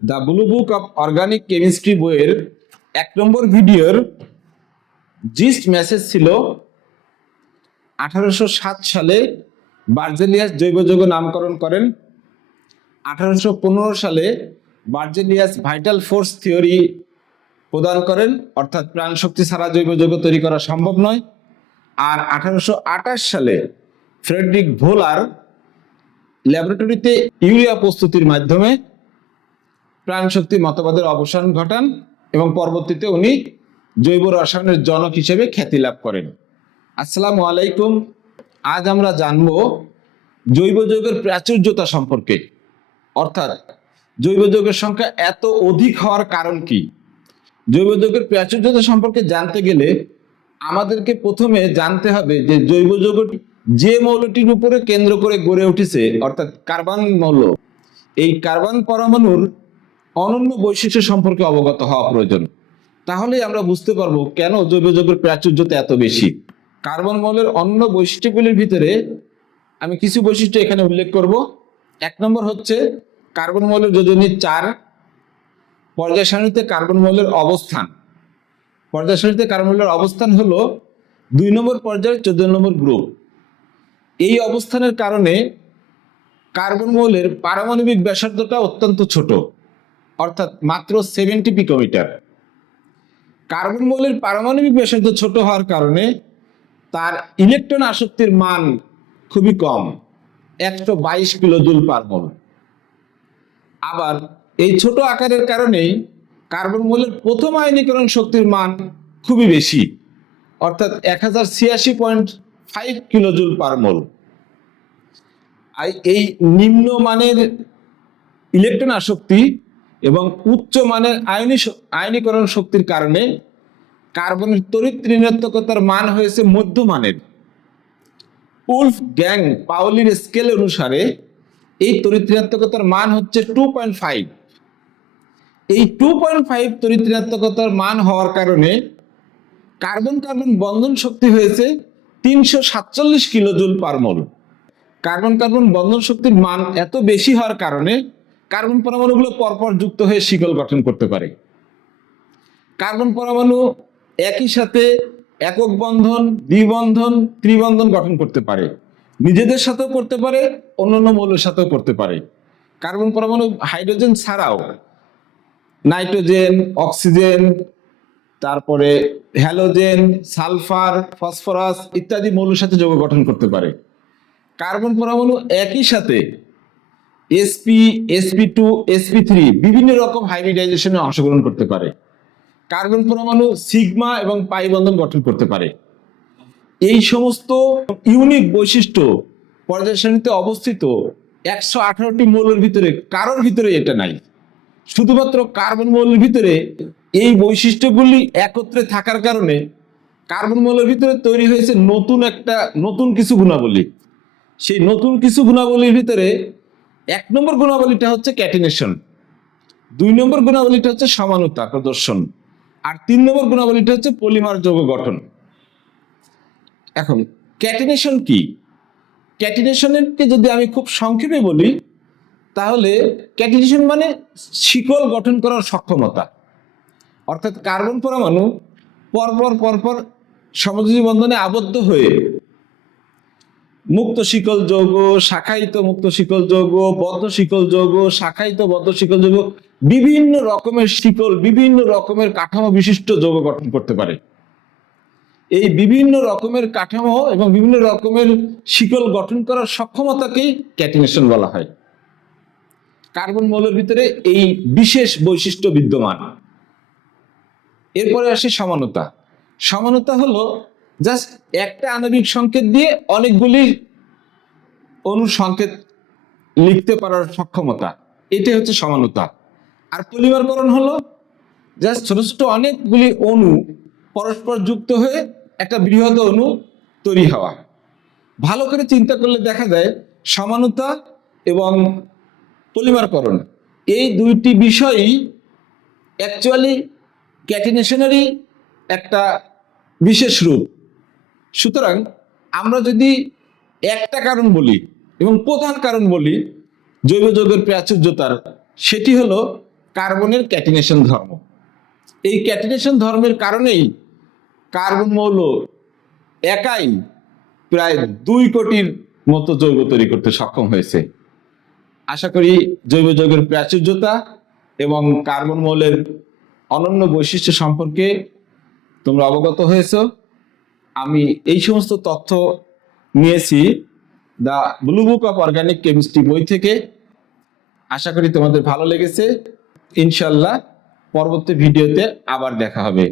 The blue book of organic chemistry বইয়ের এক নম্বর ভিডিওর জিস্ট মেসেজ ছিল আঠারোশো সাত সালে বার্জেলিয়াস জৈব যৌগ নামকরণ করেন। আঠারোশো পনেরো সালে বার্জেলিয়াস ভাইটাল ফোর্স থিওরি প্রদান করেন, অর্থাৎ প্রাণশক্তি ছাড়া জৈব যৌগ তৈরি করা সম্ভব নয়। আর আঠারোশো আঠাশ সালে ফ্রেডরিক ভোলার ল্যাবরেটরিতে ইউরিয়া প্রস্তুতির মাধ্যমে প্রাণশক্তি মতবাদের অবসান ঘটান এবং পরবর্তীতে উনি জৈব রসায়নের জনক হিসেবে খ্যাতি লাভ করেন। আসসালামু আলাইকুম। আজ আমরা জানব জৈব যৌগের প্রাচুর্যতা সম্পর্কে। অর্থাৎ জৈব যৌগের সংখ্যা এত অধিক হওয়ার কারণ কি? জৈব যৌগের প্রাচুর্যতা সম্পর্কে জানতে গেলে আমাদেরকে প্রথমে জানতে হবে যে জৈব যৌগ যে মৌলটির উপরে কেন্দ্র করে গড়ে উঠেছে, অর্থাৎ কার্বন মৌল, এই কার্বন পরমাণুর অনন্য বৈশিষ্ট্য সম্পর্কে অবগত হওয়া প্রয়োজন। তাহলে আমরা বুঝতে পারব কেন জৈব যৌগের প্রাচুর্যতা এত বেশি। কার্বন মৌলের অন্য বৈশিষ্ট্যগুলির ভিতরে আমি কিছু বৈশিষ্ট্য এখানে উল্লেখ করব। এক নম্বর হচ্ছে কার্বন মৌলের যোজনী চার পর্যায় সারণীতে কার্বন মৌলের অবস্থান। পর্যায় সারণীতে কার্বন মৌলের অবস্থান হলো দুই নম্বর পর্যায়ের চোদ্দ নম্বর গ্রুপ। এই অবস্থানের কারণে কার্বন মৌলের পারমাণবিক ব্যাসার্ধটা অত্যন্ত ছোট। অর্থাৎ মাত্র সেভেন্টি পিকোমিটার কার্বন মৌলের পারমাণবিক ব্যাসার্ধ ছোট হওয়ার কারণে তার ইলেকট্রন আসক্তির মান খুবই কম, একশো বাইশ কিলোজুল পার মোল আবার এই ছোট আকারের কারণেই কার্বন মৌলের প্রথম আয়নীকরণ শক্তির মান খুবই বেশি, অর্থাৎ এক হাজার ছিয়াশি point five kilojoule per mole এই নিম্ন মানের ইলেকট্রন আসক্তি এবং উচ্চ মানের আয়নি আয়নীকরণ শক্তির কারণে কার্বনের তড়িৎ ঋণাত্মকতার মান হয়েছে মধ্যমানের। উলফ গ্যাং পাওলির স্কেল অনুসারে এই তড়িৎ ঋণাত্মকতার মান হচ্ছে টু পয়েন্ট ফাইভ এই টু পয়েন্ট ফাইভ তড়িৎ ঋণাত্মকতার মান হওয়ার কারণে কার্বন কার্বন বন্ধন শক্তি হয়েছে তিনশো সাতচল্লিশ kilojoule per mole. Carbon carbon বন্ধন শক্তির মান এত বেশি হওয়ার কারণে কার্বন পরমাণুগুলো পরপর যুক্ত হয়ে শিকল গঠন করতে পারে। কার্বন পরমাণু একই সাথে একক বন্ধন, দ্বিবন্ধন, ত্রিবন্ধন গঠন করতে পারে। নিজেদের সাথেও করতে পারে, অন্যান্য মৌলের সাথেও করতে পারে। কার্বন পরমাণু হাইড্রোজেন ছাড়াও নাইট্রোজেন, অক্সিজেন, তারপরে হ্যালোজেন, সালফার, ফসফরাস ইত্যাদি মৌলের সাথে যৌগ গঠন করতে পারে। কার্বন পরমাণু একই সাথে SP SP two SP three বিভিন্ন রকম হাইব্রিডাইজেশনে অংশগ্রহণ করতে পারে। কার্বন পরমাণু, সিগমা এবং পাই বন্ধন গঠন করতে পারে। এই সমস্ত ইউনিক বৈশিষ্ট্য পর্যায় শ্রেণীতে অবস্থিত একশো আঠারোটি মৌলের ভিতরে কারোর ভিতরে এটা নাই। শুধুমাত্র কার্বন মৌলের ভিতরে এই বৈশিষ্ট্যগুলি একত্রে থাকার কারণে কার্বন মৌলের ভিতরে তৈরি হয়েছে নতুন একটা নতুন কিছু গুণাবলী। সেই নতুন কিছু গুণাবলীর ভিতরে এক নম্বর গুণাবলীটা হচ্ছে ক্যাটিনেশন। দুই নম্বর গুণাবলীটা হচ্ছে সমানতা, প্রদর্শন। আর তিন নম্বর গুণাবলীটা হচ্ছে পলিমার যৌগ গঠন। এখন, ক্যাটিনেশন কি? ক্যাটিনেশনকে যদি আমি খুব সংক্ষেপে বলি, তাহলে ক্যাটিনেশন মানে শিকল গঠন করার সক্ষমতা। অর্থাৎ কার্বন পরমাণু পরপর পরপর সমযোজী বন্ধনে আবদ্ধ হয়ে মুক্ত শিকল যৌগ, শাখায়িত মুক্ত শিকল যৌগ বদ্ধ শিকল যৌগ, শাখায়িত বদ্ধ শিকল যোগ, বিভিন্ন রকমের শিকল, বিভিন্ন রকমের কাঠামো বিশিষ্ট যোগ গঠন করতে পারে। এই বিভিন্ন রকমের কাঠামো এবং বিভিন্ন রকমের শিকল গঠন করার সক্ষমতাকেই ক্যাটিনেশন বলা হয়। কার্বন মৌলের ভিতরে এই বিশেষ বৈশিষ্ট্য বিদ্যমান। এরপরে আসে সমানতা। সমানতা হলো জাস্ট একটা আণবিক সংকেত দিয়ে অনেকগুলি অনুর সংকেত লিখতে পারার সক্ষমতা। এটাই হচ্ছে সমানতা। আর পলিমারকরণ হলো জাস্ট ছোট ছোট অনেকগুলি অণু পরস্পর যুক্ত হয়ে একটা বৃহৎ অণু তৈরি হওয়া। ভালো করে চিন্তা করলে দেখা যায় সমানতা এবং পলিমারকরণ। এই দুইটি বিষয়ই অ্যাকচুয়ালি ক্যাটিনেশনেরই একটা বিশেষ রূপ। সুতরাং আমরা যদি একটা কারণ বলি এবং প্রধান কারণ বলি জৈব যৌগের প্রাচুর্যতার, সেটি হলো কার্বনের ক্যাটিনেশন ধর্ম। এই ক্যাটিনেশন ধর্মের কারণেই কার্বন মৌল একাই প্রায় দুই কোটির মতো যৌগ তৈরি করতে সক্ষম হয়েছে। আশা করি জৈব যৌগের প্রাচুর্যতা এবং কার্বন মৌলের অনন্য বৈশিষ্ট্য সম্পর্কে তোমরা অবগত হয়েছ। আমি এই সমস্ত তথ্য নিয়েছি the blue book of organic chemistry বই থেকে। আশা করি তোমাদের ভালো লেগেছে। ইনশাল্লাহ পরবর্তী ভিডিওতে আবার দেখা হবে।